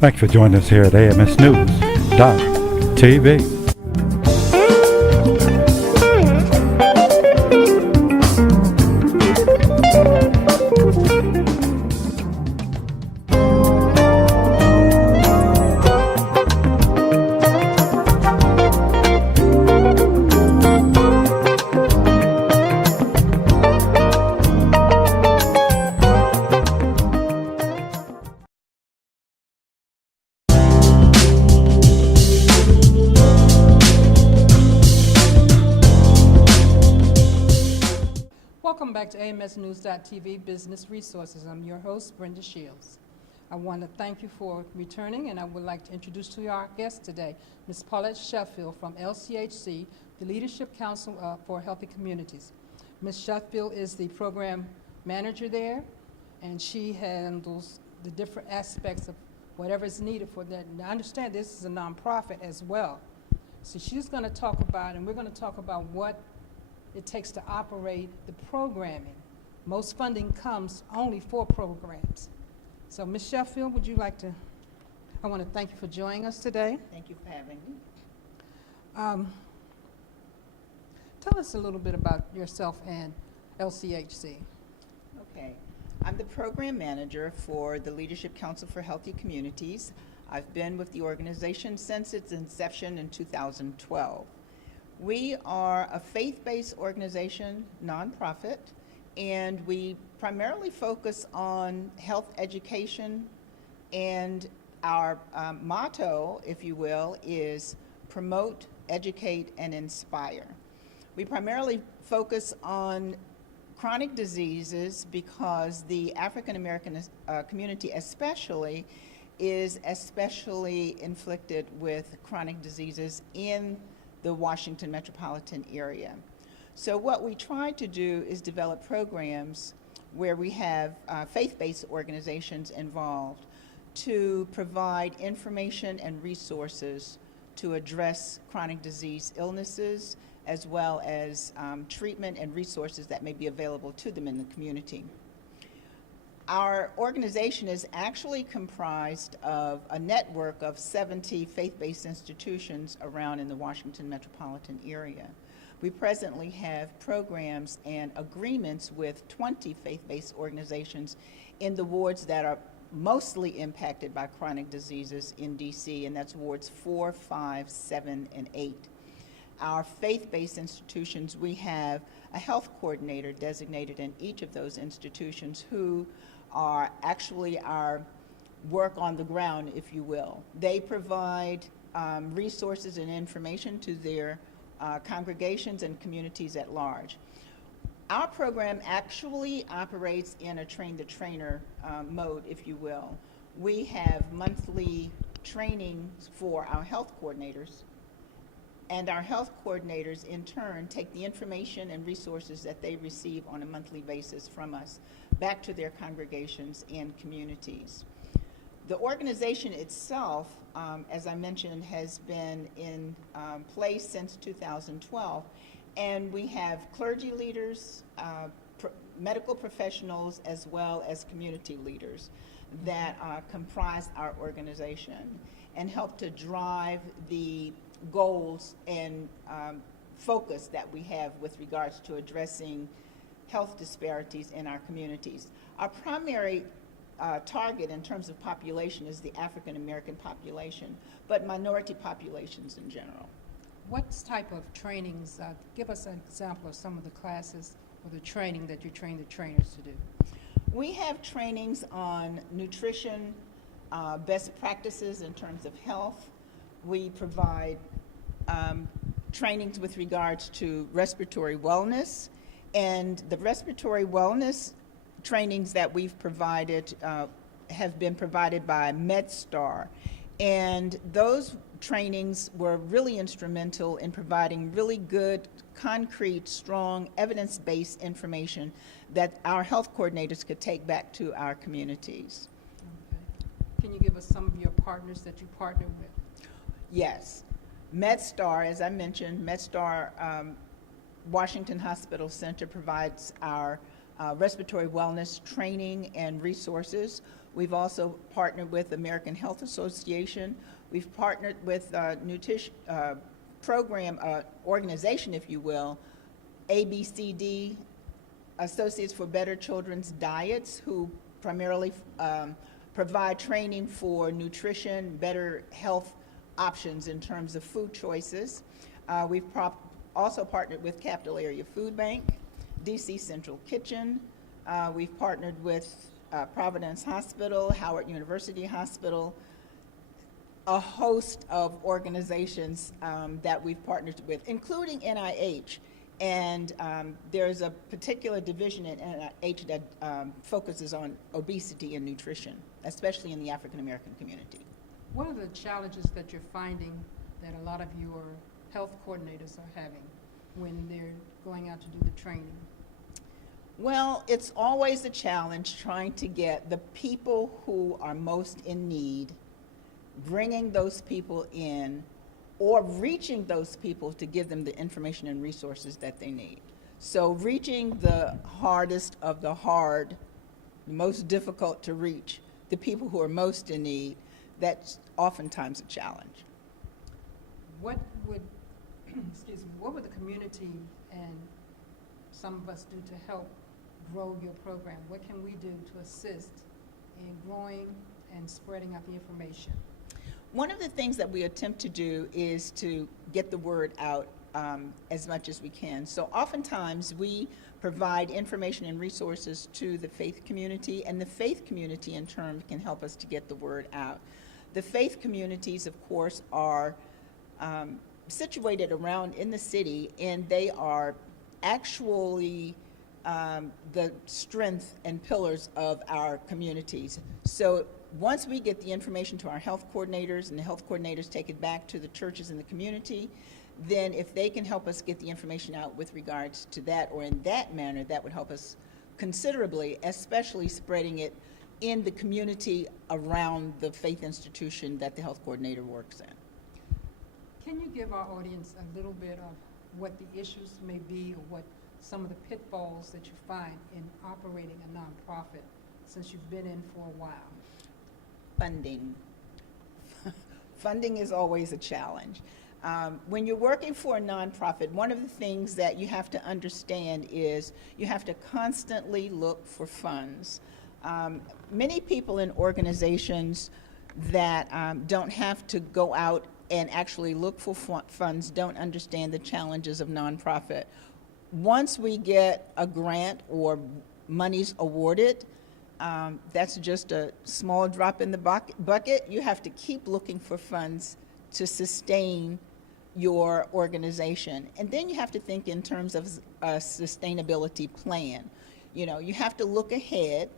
Thank you for joining us here at AMSnews.TV. Welcome back to AMSnews.TV Business Resources. I'm your host, Brenda Shields. I want to thank you for returning, and I would like to introduce to you our guest today, Ms. Paulette Sheffield from LCHC, the Leadership Council for Healthy Communities. Ms. Sheffield is the program manager there, and she handles the different aspects of whatever is needed for that. Now, I understand this is a nonprofit as well. So she's going to talk about, and we're going to talk about what it takes to operate the programming. Most funding comes only for programs. So Ms. Sheffield, would you like to, I want to thank you for joining us today. Thank you for having me. Tell us a little bit about yourself and LCHC. Okay. I'm the program manager for the Leadership Council for Healthy Communities. I've been with the organization since its inception in 2012. We are a faith-based organization, nonprofit, and we primarily focus on health education, and our motto, if you will, is promote, educate, and inspire. We primarily focus on chronic diseases because the African American community especially is especially inflicted with chronic diseases in the Washington metropolitan area. So what we try to do is develop programs where we have faith-based organizations involved to provide information and resources to address chronic disease illnesses, as well as treatment and resources that may be available to them in the community. Our organization is actually comprised of a network of 70 faith-based institutions around in the Washington metropolitan area. We presently have programs and agreements with 20 faith-based organizations in the wards that are mostly impacted by chronic diseases in DC, and that's wards 4, 5, 7, and 8. Our faith-based institutions, we have a health coordinator designated in each of those institutions who are actually our work on the ground, if you will. They provide resources and information to their congregations and communities at large. Our program actually operates in a train-the-trainer mode, if you will. We have monthly trainings for our health coordinators, and our health coordinators in turn take the information and resources that they receive on a monthly basis from us back to their congregations and communities. The organization itself, as I mentioned, has been in place since 2012, and we have clergy leaders, medical professionals, as well as community leaders that comprise our organization and help to drive the goals and focus that we have with regards to addressing health disparities in our communities. Our primary target in terms of population is the African American population, but minority populations in general. What type of trainings, give us an example of some of the classes or the training that you train the trainers to do. We have trainings on nutrition, best practices in terms of health. We provide trainings with regards to respiratory wellness, and the respiratory wellness trainings that we've provided have been provided by MedStar, and those trainings were really instrumental in providing really good, concrete, strong, evidence-based information that our health coordinators could take back to our communities. Okay. Can you give us some of your partners that you partner with? Yes. MedStar, as I mentioned, MedStar Washington Hospital Center provides our respiratory wellness training and resources. We've also partnered with American Health Association. We've partnered with nutrition program organization, if you will, ABCD, Associates for Better Children's Diets, who primarily provide training for nutrition, better health options in terms of food choices. We've also partnered with Capital Area Food Bank, DC Central Kitchen. We've partnered with Providence Hospital, Howard University Hospital, a host of organizations that we've partnered with, including NIH. And there's a particular division in NIH that focuses on obesity and nutrition, especially in the African American community. What are the challenges that you're finding that a lot of your health coordinators are having when they're going out to do the training? Well, it's always a challenge trying to get the people who are most in need, bringing those people in, or reaching those people to give them the information and resources that they need. So reaching the hardest of the hard, the most difficult to reach, the people who are most in need, that's oftentimes a challenge. What would, excuse me, what would the community and some of us do to help grow your program? What can we do to assist in growing and spreading out the information? One of the things that we attempt to do is to get the word out as much as we can. So oftentimes we provide information and resources to the faith community, and the faith community in turn can help us to get the word out. The faith communities, of course, are situated around in the city, and they are actually the strength and pillars of our communities. So once we get the information to our health coordinators and the health coordinators take it back to the churches in the community, then if they can help us get the information out with regards to that or in that manner, that would help us considerably, especially spreading it in the community around the faith institution that the health coordinator works in. Can you give our audience a little bit of what the issues may be or what some of the pitfalls that you find in operating a nonprofit since you've been in for a while? Funding. Funding is always a challenge. When you're working for a nonprofit, one of the things that you have to understand is you have to constantly look for funds. Many people in organizations that don't have to go out and actually look for funds don't understand the challenges of nonprofit. Once we get a grant or monies awarded, that's just a small drop in the bucket. You have to keep looking for funds to sustain your organization. And then you have to think in terms of a sustainability plan. You know, you have to look ahead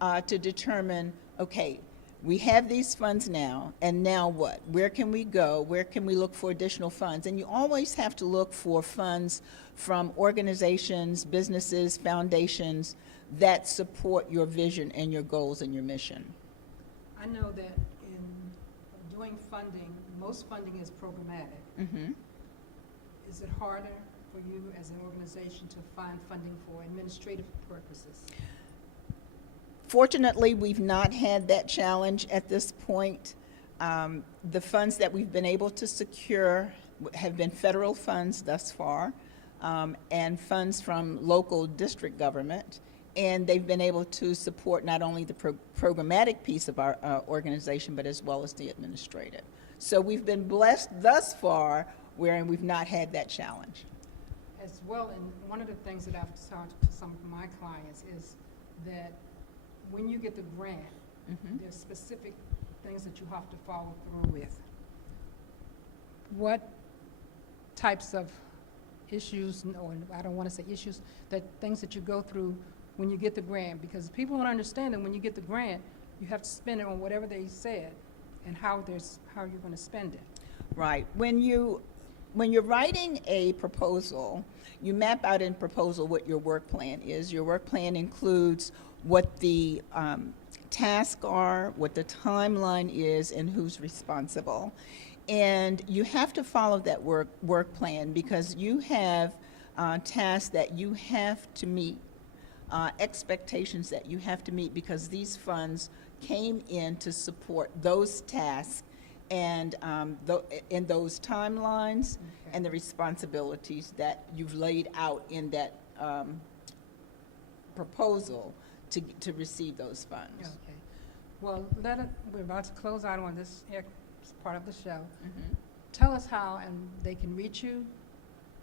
to determine, okay, we have these funds now, and now what? Where can we go? Where can we look for additional funds? And you always have to look for funds from organizations, businesses, foundations that support your vision and your goals and your mission. I know that in doing funding, most funding is programmatic. Mm-hmm. Is it harder for you as an organization to find funding for administrative purposes? Fortunately, we've not had that challenge at this point. The funds that we've been able to secure have been federal funds thus far, and funds from local district government, and they've been able to support not only the programmatic piece of our organization, but as well as the administrative. So we've been blessed thus far, wherein we've not had that challenge. As well, and one of the things that I've talked to some of my clients is that when you get the grant, Mm-hmm. there's specific things that you have to follow through with. What types of issues, or I don't want to say issues, that things that you go through when you get the grant? Because people don't understand that when you get the grant, you have to spend it on whatever they said and how you're going to spend it. Right. When you're writing a proposal, you map out in proposal what your work plan is. Your work plan includes what the tasks are, what the timeline is, and who's responsible. And you have to follow that work plan because you have tasks that you have to meet, expectations that you have to meet, because these funds came in to support those tasks and in those timelines and the responsibilities that you've laid out in that proposal to receive those funds. Okay. Well, we're about to close out on this part of the show. Tell us how and they can reach you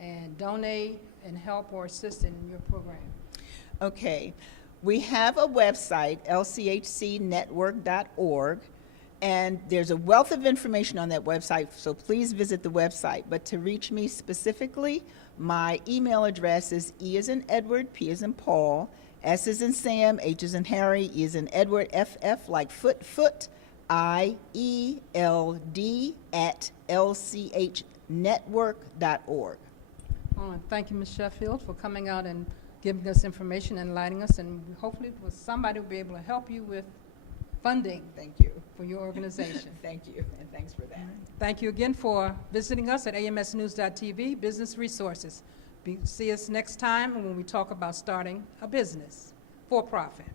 and donate and help or assist in your program. Okay. We have a website, lchcnetwork.org, and there's a wealth of information on that website, so please visit the website. But to reach me specifically, my email address is E as in Edward, P as in Paul, S as in Sam, H as in Harry, E as in Edward, FF like foot, IELD at lchnetwork.org. I want to thank you, Ms. Sheffield, for coming out and giving us information and enlightening us, and hopefully somebody will be able to help you with funding Thank you. for your organization. Thank you, and thanks for that. Thank you again for visiting us at AMSnews.TV Business Resources. See us next time when we talk about starting a business for profit.